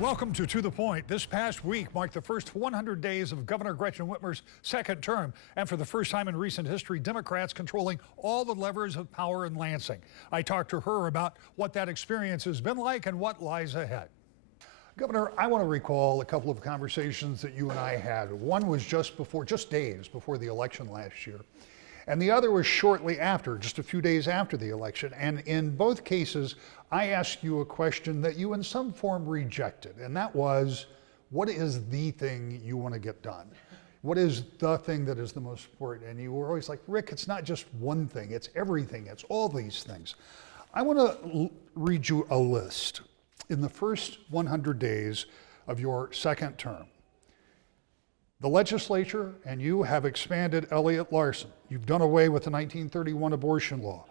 Welcome to the Point. This past week marked the first 100 days of Governor Gretchen Whitmer's second term. And for the first time in recent history, Democrats controlling all the levers of power in Lansing. I talked to her about what that experience has been like and what lies ahead. Governor, I want to recall a couple of conversations that you and I had. One was just days before the election last year. And the other was shortly after, just a few days after the election. And in both cases, I asked you a question that you in some form rejected. And that was, what is the thing you want to get done? What is the thing that is the most important? And you were always like, Rick, it's not just one thing, it's everything, it's all these things. I want to read you a list. In the first 100 days of your second term, the legislature and you have expanded Elliott Larson. You've done away with the 1931 abortion law.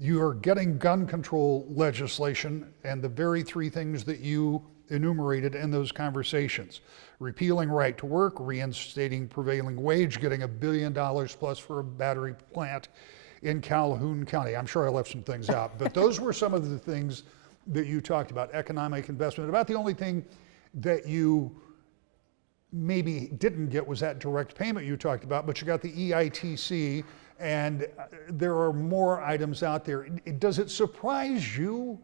You are getting gun control legislation and the very three things that you enumerated in those conversations. Repealing right to work, reinstating prevailing wage, getting $1 billion plus for a battery plant in Calhoun County. I'm sure I left some things out, but those were some of the things that you talked about. Economic investment. About the only thing that you maybe didn't get was that direct payment you talked about, but you got the EITC, and there are more items out there. Does it surprise you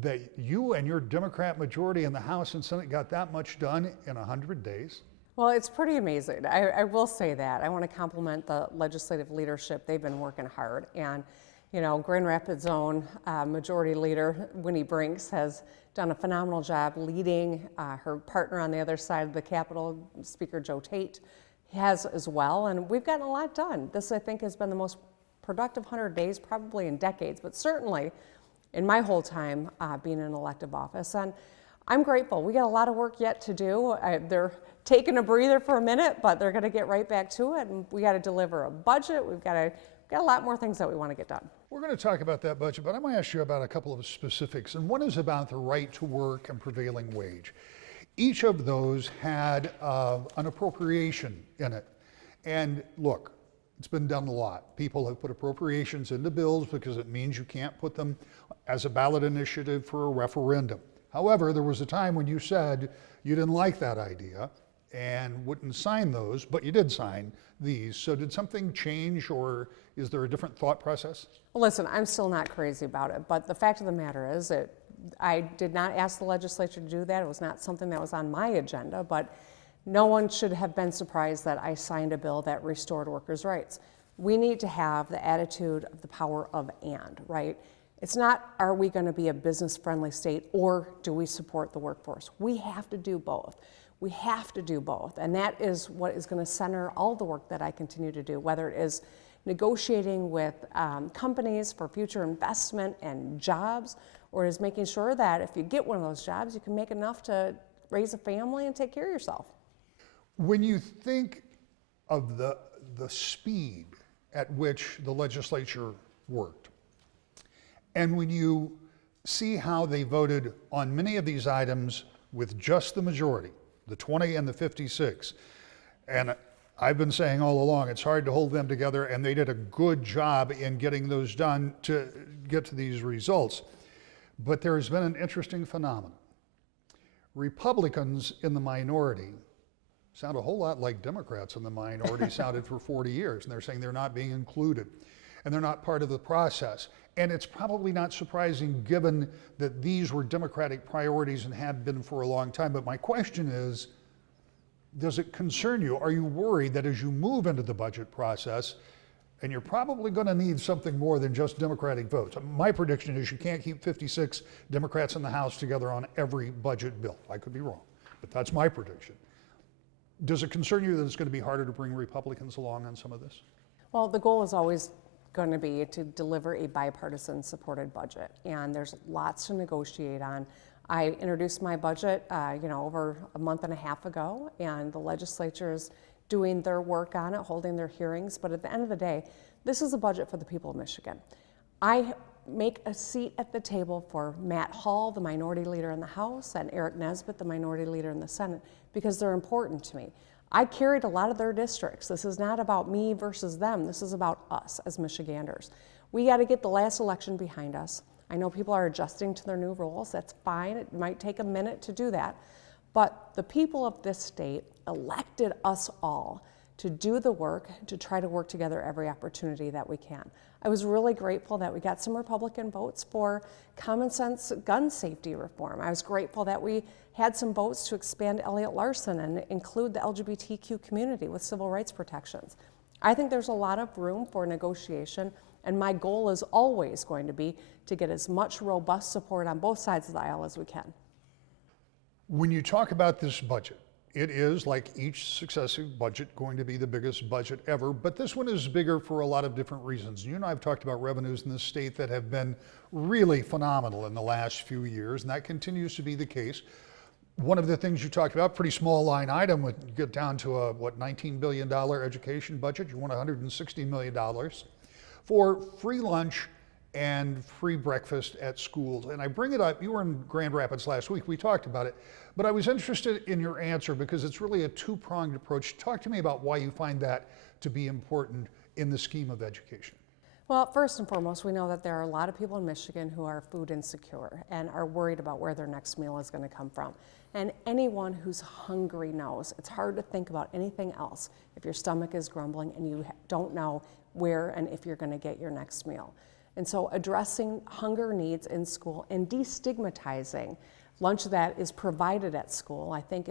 that you and your Democrat majority in the House and Senate got that much done in 100 days? Well, it's pretty amazing. I will say that. I want to compliment the legislative leadership. They've been working hard. And, you know, Grand Rapids' own Majority Leader, Winnie Brinks, has done a phenomenal job leading. Her partner on the other side of the Capitol, Speaker Joe Tate, has as well. And we've gotten a lot done. This, I think, has been the most productive 100 days probably in decades, but certainly in my whole time being in elective office. And I'm grateful. We got a lot of work yet to do. They're taking a breather for a minute, but they're going to get right back to it. And we got to deliver a budget. We've got a lot more things that we want to get done. We're going to talk about that budget, but I'm going to ask you about a couple of specifics. And one is about the right to work and prevailing wage. Each of those had an appropriation in it. And look, it's been done a lot. People have put appropriations into bills because it means you can't put them as a ballot initiative for a referendum. However, there was a time when you said you didn't like that idea and wouldn't sign those, but you did sign these. So did something change, or is there a different thought process? Well, listen, I'm still not crazy about it, but the fact of the matter is that I did not ask the legislature to do that. It was not something that was on my agenda, but no one should have been surprised that I signed a bill that restored workers' rights. We need to have the attitude of the power of and, right? It's not, are we going to be a business-friendly state, or do we support the workforce? We have to do both. We have to do both, and that is what is going to center all the work that I continue to do, whether it is negotiating with companies for future investment and jobs, or is making sure that if you get one of those jobs, you can make enough to raise a family and take care of yourself. When you think of the speed at which the legislature worked, and when you see how they voted on many of these items with just the majority, the 20 and the 56, and I've been saying all along, it's hard to hold them together, and they did a good job in getting those done to get to these results. But there has been an interesting phenomenon. Republicans in the minority sound a whole lot like Democrats in the minority sounded for 40 years, and they're saying they're not being included, and they're not part of the process. And it's probably not surprising given that these were Democratic priorities and have been for a long time. But my question is, does it concern you? Are you worried that as you move into the budget process, and you're probably going to need something more than just Democratic votes? My prediction is you can't keep 56 Democrats in the House together on every budget bill. I could be wrong, but that's my prediction. Does it concern you that it's going to be harder to bring Republicans along on some of this? Well, the goal is always going to be to deliver a bipartisan supported budget, and there's lots to negotiate on. I introduced my budget over a month and a half ago, and the legislature is doing their work on it, holding their hearings, but at the end of the day, this is a budget for the people of Michigan. I make a seat at the table for Matt Hall, the minority leader in the House, and Eric Nesbitt, the minority leader in the Senate, because they're important to me. I carried a lot of their districts. This is not about me versus them. This is about us as Michiganders. We got to get the last election behind us. I know people are adjusting to their new roles. That's fine. It might take a minute to do that. But the people of this state elected us all to do the work, to try to work together every opportunity that we can. I was really grateful that we got some Republican votes for common sense gun safety reform. I was grateful that we had some votes to expand Elliott Larson and include the LGBTQ community with civil rights protections. I think there's a lot of room for negotiation, and my goal is always going to be to get as much robust support on both sides of the aisle as we can. When you talk about this budget, it is, like each successive budget, going to be the biggest budget ever, but this one is bigger for a lot of different reasons. You and I have talked about revenues in this state that have been really phenomenal in the last few years, and that continues to be the case. One of the things you talked about, pretty small line item, would get down to a, $19 billion education budget. You want $160 million for free lunch and free breakfast at schools. And I bring it up, you were in Grand Rapids last week, we talked about it, but I was interested in your answer because it's really a two-pronged approach. Talk to me about why you find that to be important in the scheme of education. Well, first and foremost, we know that there are a lot of people in Michigan who are food insecure and are worried about where their next meal is going to come from. And anyone who's hungry knows it's hard to think about anything else if your stomach is grumbling and you don't know where and if you're going to get your next meal. And so addressing hunger needs in school and destigmatizing lunch that is provided at school, I think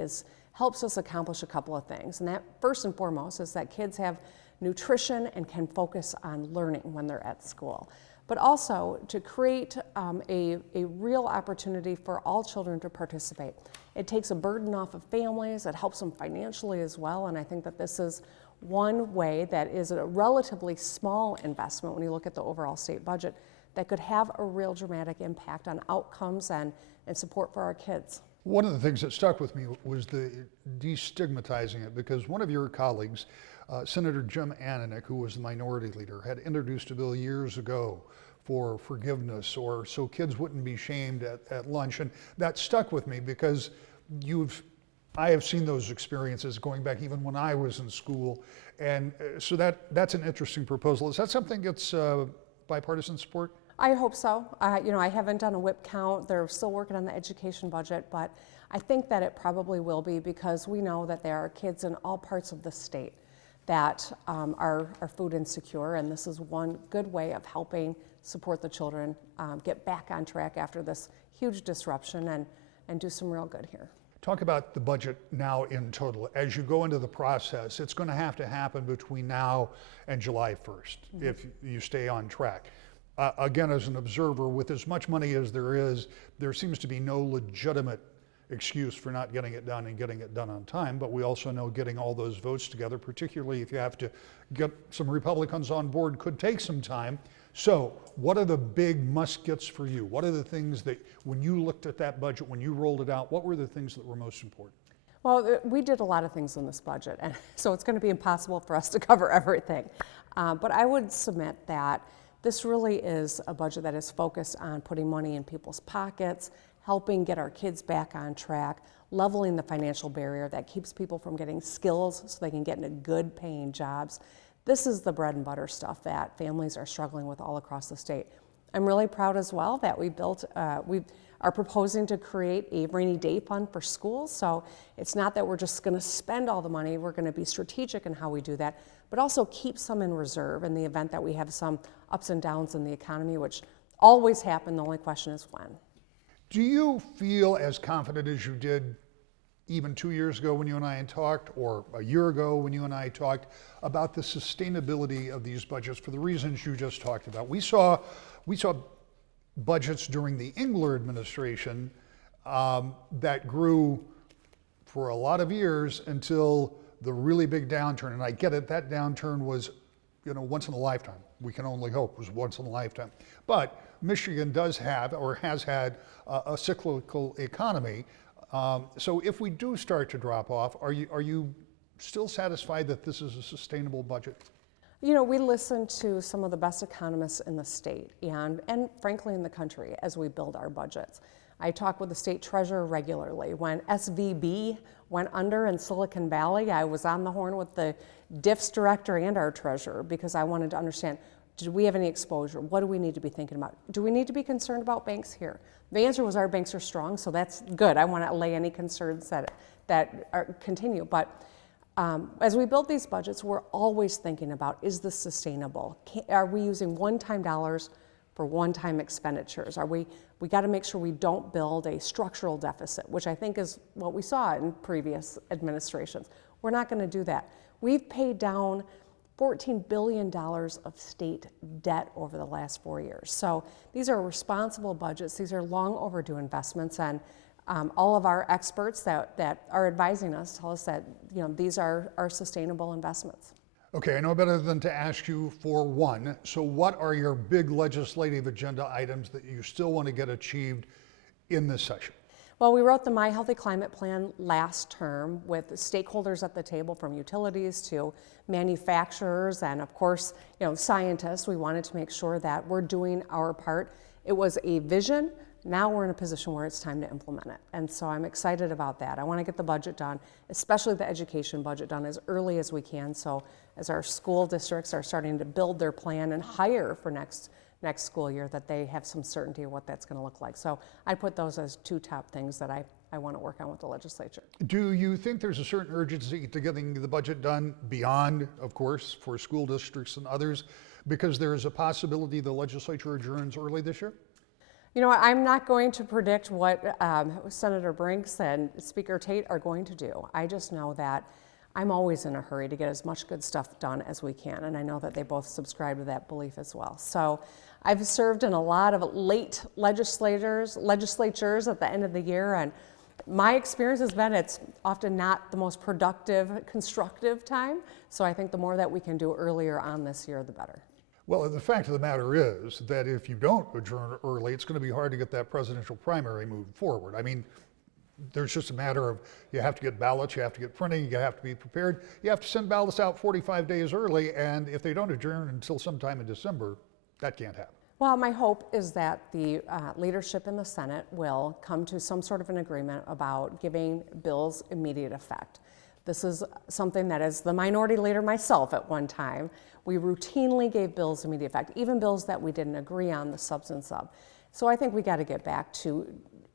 helps us accomplish a couple of things. And that first and foremost is that kids have nutrition and can focus on learning when they're at school. But also to create a real opportunity for all children to participate. It takes a burden off of families, it helps them financially as well, and I think that this is one way that is a relatively small investment when you look at the overall state budget that could have a real dramatic impact on outcomes and support for our kids. One of the things that stuck with me was the destigmatizing it, because one of your colleagues, Senator Jim Ananich, who was the minority leader, had introduced a bill years ago for forgiveness, or so kids wouldn't be shamed at lunch. And that stuck with me because I have seen those experiences going back even when I was in school. And so that's an interesting proposal. Is that something that's bipartisan support? I hope so. I haven't done a whip count. They're still working on the education budget, but I think that it probably will be, because we know that there are kids in all parts of the state that are food insecure, and this is one good way of helping support the children get back on track after this huge disruption and do some real good here. Talk about the budget now in total. As you go into the process, it's going to happen between now and July 1st, if you stay on track. Again, as an observer, with as much money as there is, there seems to be no legitimate excuse for not getting it done and getting it done on time. But we also know getting all those votes together, particularly if you have to get some Republicans on board, could take some time. So what are the big must-gets for you? What are the things that, when you looked at that budget, when you rolled it out, what were the things that were most important? Well, we did a lot of things in this budget, and so it's going to be impossible for us to cover everything. But I would submit that this really is a budget that is focused on putting money in people's pockets, helping get our kids back on track, leveling the financial barrier that keeps people from getting skills so they can get into good paying jobs. This is the bread and butter stuff that families are struggling with all across the state. I'm really proud as well that we are proposing to create a rainy day fund for schools. So it's not that we're just going to spend all the money, we're going to be strategic in how we do that, but also keep some in reserve in the event that we have some ups and downs in the economy, which always happen. The only question is when. Do you feel as confident as you did even 2 years ago when you and I had talked, or a year ago when you and I talked, about the sustainability of these budgets for the reasons you just talked about? We saw budgets during the Engler administration that grew for a lot of years until the really big downturn. And I get it, that downturn was, once in a lifetime. We can only hope it was once in a lifetime. But Michigan does have, or has had, a cyclical economy. So if we do start to drop off, are you still satisfied that this is a sustainable budget? We listen to some of the best economists in the state and frankly in the country as we build our budgets. I talk with the state treasurer regularly. When SVB went under in Silicon Valley, I was on the horn with the DIFS director and our treasurer because I wanted to understand, Do we have any exposure? What do we need to be thinking about? Do we need to be concerned about banks here? The answer was our banks are strong, so that's good. I want to allay any concerns that continue. But as we build these budgets, we're always thinking about, is this sustainable? Are we using one-time dollars for one-time expenditures? We got to make sure we don't build a structural deficit, which I think is what we saw in previous administrations. We're not going to do that. We've paid down $14 billion of state debt over the last 4 years. So these are responsible budgets. These are long overdue investments, and all of our experts that are advising us tell us that these are sustainable investments. Okay, I know better than to ask you for one. So what are your big legislative agenda items that you still want to get achieved in this session? Well, we wrote the My Healthy Climate Plan last term with stakeholders at the table, from utilities to manufacturers and, of course, scientists. We wanted to make sure that we're doing our part. It was a vision. Now we're in a position where it's time to implement it. And so I'm excited about that. I want to get the budget done, especially the education budget done, as early as we can. So as our school districts are starting to build their plan and hire for next school year, that they have some certainty of what that's going to look like. So I put those as two top things that I want to work on with the legislature. Do you think there's a certain urgency to getting the budget done beyond, of course, for school districts and others, because there is a possibility the legislature adjourns early this year? I'm not going to predict what Senator Brinks and Speaker Tate are going to do. I just know that I'm always in a hurry to get as much good stuff done as we can, and I know that they both subscribe to that belief as well. So I've served in a lot of late legislatures at the end of the year, and my experience has been it's often not the most productive, constructive time. So I think the more that we can do earlier on this year, the better. Well, the fact of the matter is that if you don't adjourn early, it's going to be hard to get that presidential primary moved forward. I mean, there's just a matter of you have to get ballots, you have to get printing, you have to be prepared. You have to send ballots out 45 days early, and if they don't adjourn until sometime in December, that can't happen. Well, my hope is that the leadership in the Senate will come to some sort of an agreement about giving bills immediate effect. This is something that, as the minority leader myself at one time, we routinely gave bills immediate effect, even bills that we didn't agree on the substance of. So I think we got to get back to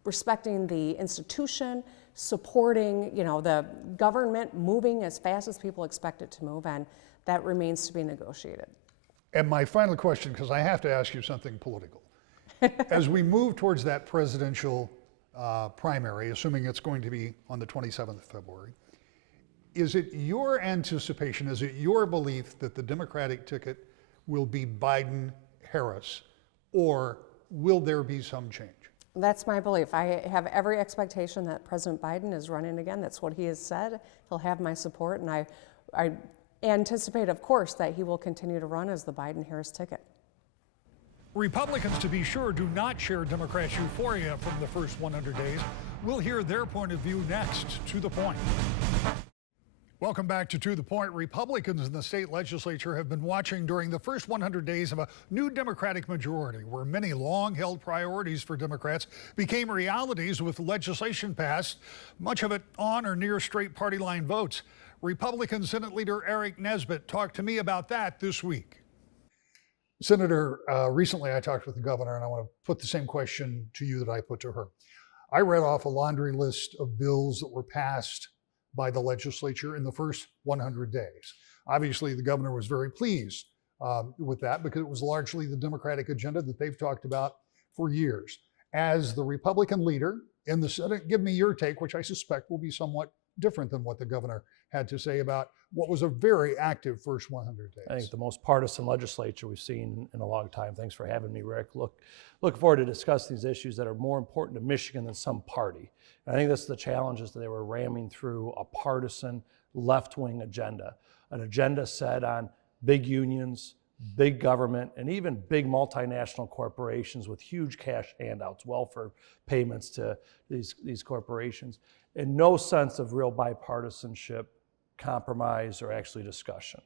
respecting the institution, supporting, the government moving as fast as people expect it to move, and that remains to be negotiated. And my final question, because I have to ask you something political. As we move towards that presidential primary, assuming it's going to be on the 27th of February, is it your anticipation, is it your belief that the Democratic ticket will be Biden-Harris, or will there be some change? That's my belief. I have every expectation that President Biden is running again. That's what he has said. He'll have my support, and I anticipate, of course, that he will continue to run as the Biden-Harris ticket. Republicans, to be sure, do not share Democrats' euphoria from the first 100 days. We'll hear their point of view next. To the Point. Welcome back to the Point. Republicans in the state legislature have been watching during the first 100 days of a new Democratic majority, where many long-held priorities for Democrats became realities with legislation passed, much of it on or near straight party line votes. Republican Senate Leader Eric Nesbitt talked to me about that this week. Senator, recently I talked with the governor, and I want to put the same question to you that I put to her. I read off a laundry list of bills that were passed by the legislature in the first 100 days. Obviously, the governor was very pleased with that, because it was largely the Democratic agenda that they've talked about for years. As the Republican leader in the Senate, give me your take, which I suspect will be somewhat different than what the governor had to say about what was a very active first 100 days. I think the most partisan legislature we've seen in a long time. Thanks for having me, Rick. Look forward to discuss these issues that are more important to Michigan than some party. And I think that's the challenge, is that they were ramming through a partisan left-wing agenda, an agenda set on big unions, big government, and even big multinational corporations with huge cash handouts, welfare payments to these corporations, and no sense of real bipartisanship, compromise, or actually discussion.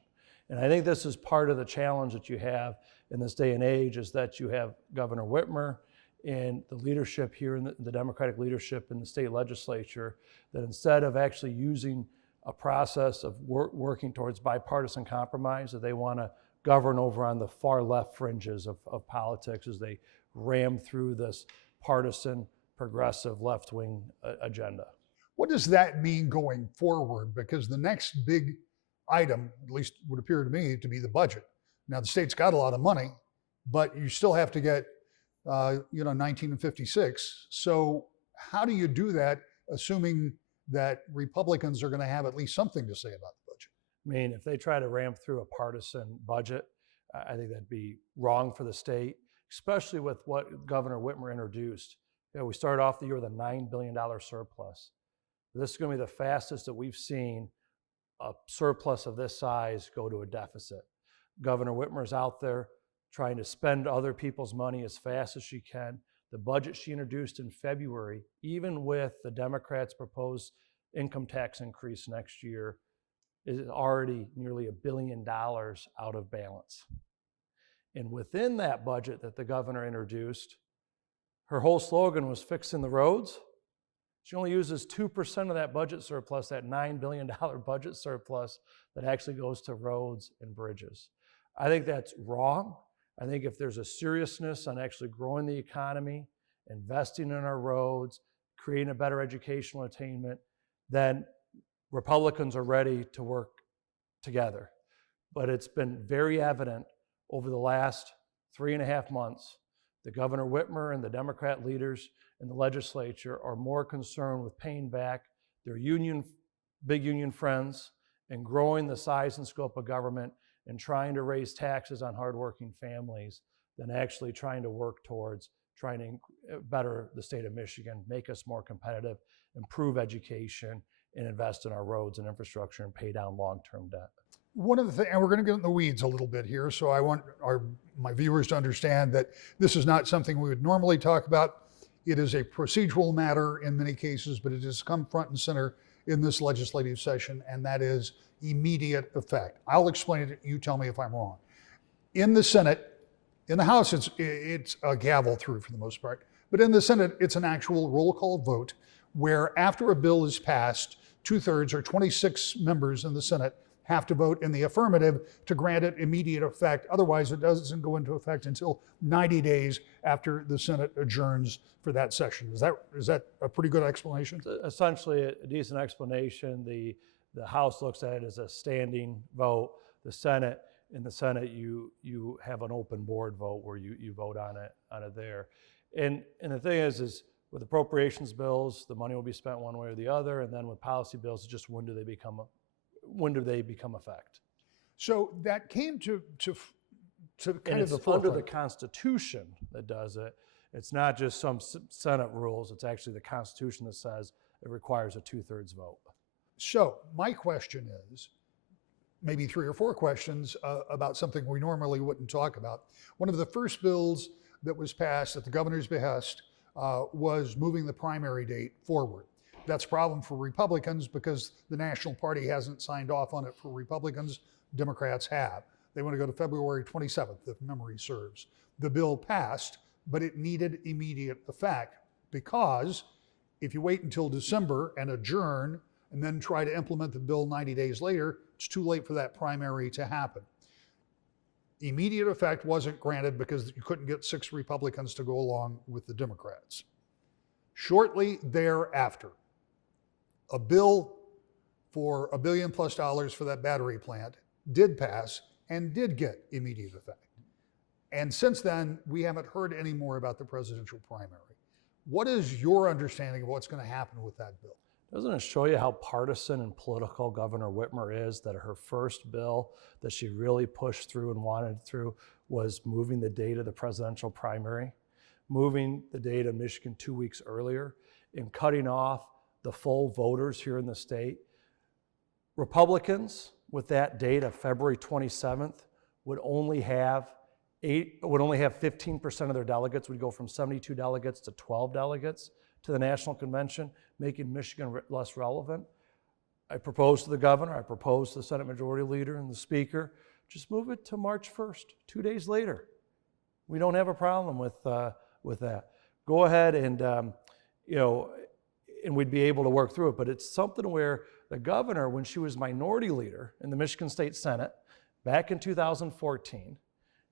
And I think this is part of the challenge that you have in this day and age, is that you have Governor Whitmer and the leadership here, in the Democratic leadership in the state legislature, that instead of actually using a process of working towards bipartisan compromise, that they want to govern over on the far left fringes of politics as they ram through this partisan, progressive, left-wing agenda. What does that mean going forward? Because the next big item, at least would appear to me, to be the budget. Now, the state's got a lot of money, but you still have to get, 1956. So how do you do that, assuming that Republicans are going to have at least something to say about the budget? I mean, if they try to ram through a partisan budget, I think that'd be wrong for the state, especially with what Governor Whitmer introduced. We started off the year with a $9 billion surplus. This is going to be the fastest that we've seen a surplus of this size go to a deficit. Governor Whitmer's out there trying to spend other people's money as fast as she can. The budget she introduced in February, even with the Democrats' proposed income tax increase next year, is already nearly $1 billion out of balance. And within that budget that the governor introduced, her whole slogan was fixing the roads. She only uses 2% of that budget surplus, that $9 billion budget surplus that actually goes to roads and bridges. I think that's wrong. I think if there's a seriousness on actually growing the economy, investing in our roads, creating a better educational attainment, then Republicans are ready to work together. But it's been very evident over the last 3.5 months that Governor Whitmer and the Democrat leaders in the legislature are more concerned with paying back their big union friends and growing the size and scope of government and trying to raise taxes on hardworking families than actually trying to work towards trying to better the state of Michigan, make us more competitive, improve education, and invest in our roads and infrastructure and pay down long-term debt. One of the things, and we're going to get in the weeds a little bit here, so I want my viewers to understand that this is not something we would normally talk about. It is a procedural matter in many cases, but it has come front and center in this legislative session, and that is immediate effect. I'll explain it, you tell me if I'm wrong. In the Senate, in the House, it's a gavel through for the most part, but in the Senate, it's an actual roll call vote where after a bill is passed, 2/3 or 26 members in the Senate have to vote in the affirmative to grant it immediate effect. Otherwise, it doesn't go into effect until 90 days after the Senate adjourns for that session. Is that a pretty good explanation? It's essentially a decent explanation. The House looks at it as a standing vote. In the Senate, you have an open board vote where you vote on it there. And the thing is with appropriations bills, the money will be spent one way or the other, and then with policy bills, it's just when do they become effect? So that came to kind of the it's under forefront. the Constitution that does it. It's not just some Senate rules. It's actually the Constitution that says it requires a 2/3 vote. So my question is, maybe 3 or 4 questions about something we normally wouldn't talk about. One of the first bills that was passed at the governor's behest was moving the primary date forward. That's a problem for Republicans because the National Party hasn't signed off on it for Republicans. Democrats have. They want to go to February 27th, if memory serves. The bill passed, but it needed immediate effect because if you wait until December and adjourn and then try to implement the bill 90 days later, it's too late for that primary to happen. Immediate effect wasn't granted because you couldn't get 6 Republicans to go along with the Democrats. Shortly thereafter, a bill for $1 billion+ for that battery plant did pass and did get immediate effect. And since then, we haven't heard any more about the presidential primary. What is your understanding of what's going to happen with that bill? Doesn't it show you how partisan and political Governor Whitmer is, that her first bill that she really pushed through and wanted through was moving the date of the presidential primary, moving the date of Michigan 2 weeks earlier, and cutting off the full voters here in the state? Republicans, with that date of February 27th, would only have 15% of their delegates. Would go from 72 delegates to 12 delegates to the national convention, making Michigan less relevant. I proposed to the governor, I proposed to the Senate Majority Leader and the Speaker, just move it to March 1st, 2 days later. We don't have a problem with that. Go ahead and and we'd be able to work through it. But it's something where the governor, when she was minority leader in the Michigan State Senate, back in 2014,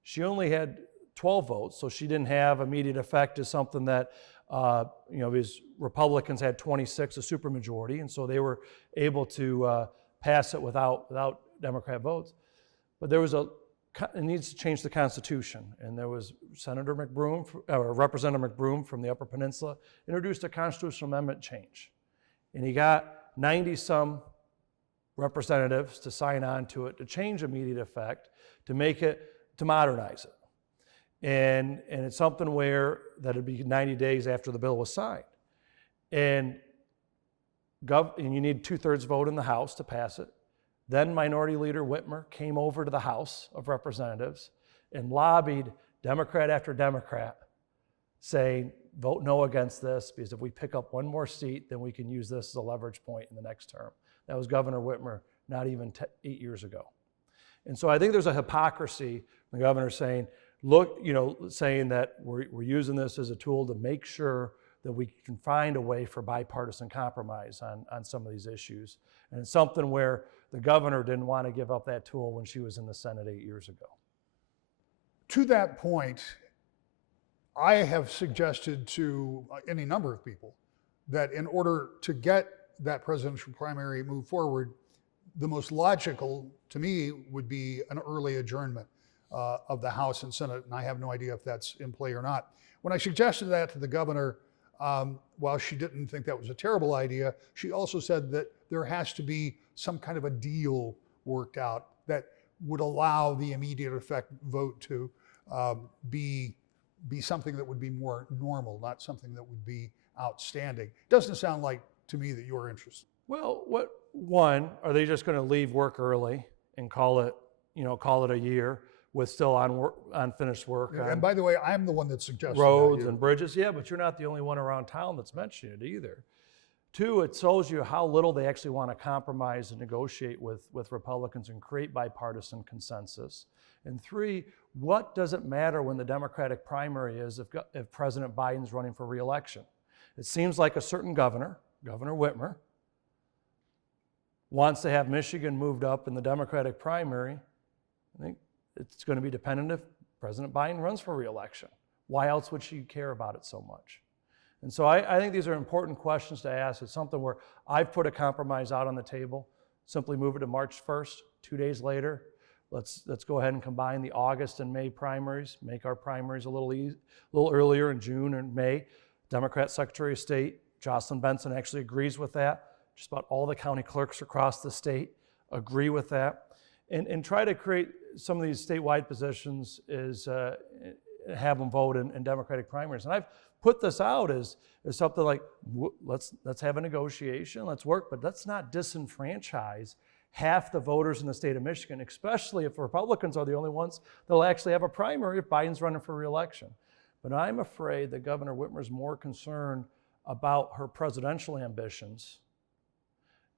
she only had 12 votes, so she didn't have immediate effect as something that, because Republicans had 26, a supermajority, and so they were able to pass it without Democrat votes. But it needs to change the Constitution, and there was Representative McBroom from the Upper Peninsula introduced a constitutional amendment change, and he got 90-some representatives to sign on to it to change immediate effect, to modernize it. And it's something where that'd be 90 days after the bill was signed. And you need 2/3 vote in the House to pass it. Then Minority Leader Whitmer came over to the House of Representatives and lobbied Democrat after Democrat, saying, vote no against this, because if we pick up one more seat, then we can use this as a leverage point in the next term. That was Governor Whitmer not even 8 years ago. And so I think there's a hypocrisy, the governor saying, saying that we're using this as a tool to make sure that we can find a way for bipartisan compromise on some of these issues. And it's something where the governor didn't want to give up that tool when she was in the Senate 8 years ago. To that point, I have suggested to any number of people that in order to get that presidential primary move forward, the most logical to me would be an early adjournment of the House and Senate, and I have no idea if that's in play or not. When I suggested that to the governor, while she didn't think that was a terrible idea, she also said that there has to be some kind of a deal worked out that would allow the immediate effect vote to be something that would be more normal, not something that would be outstanding. Doesn't sound like to me that you're interested. Well, are they just going to leave work early and call it a year with still unfinished work? And by the way, I'm the one that suggested roads that, and bridges. Yeah, but you're not the only one around town that's mentioning it either. 2, it shows you how little they actually want to compromise and negotiate with Republicans and create bipartisan consensus. And 3, what does it matter when the Democratic primary is if President Biden's running for re-election? It seems like a certain Governor Whitmer, wants to have Michigan moved up in the Democratic primary. I think it's going to be dependent if President Biden runs for re-election. Why else would she care about it so much? And so I think these are important questions to ask. It's something where I've put a compromise out on the table. Simply move it to March 1st, 2 days later. Let's go ahead and combine the August and May primaries, make our primaries a little earlier in June and May. Democrat Secretary of State Jocelyn Benson actually agrees with that. Just about all the county clerks across the state agree with that. And try to create some of these statewide positions is have them vote in Democratic primaries. And I've put this out as something like, let's have a negotiation, let's work, but let's not disenfranchise half the voters in the state of Michigan, especially if Republicans are the only ones that'll actually have a primary if Biden's running for re-election. But I'm afraid that Governor Whitmer's more concerned about her presidential ambitions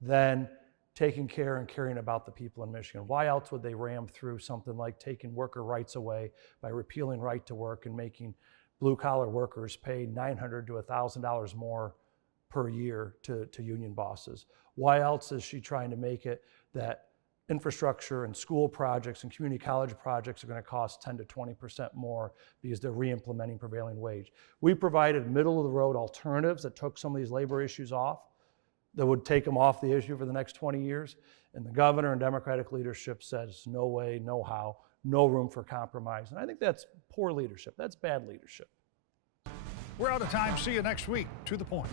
than taking care and caring about the people in Michigan. Why else would they ram through something like taking worker rights away by repealing right to work and making blue-collar workers pay $900 to $1,000 more per year to union bosses? Why else is she trying to make it that infrastructure and school projects and community college projects are going to cost 10 to 20% more because they're re-implementing prevailing wage? We provided middle-of-the-road alternatives that took some of these labor issues off, that would take them off the issue for the next 20 years. And the governor and Democratic leadership says, no way, no how, no room for compromise. And I think that's poor leadership. That's bad leadership. We're out of time. See you next week. To the point.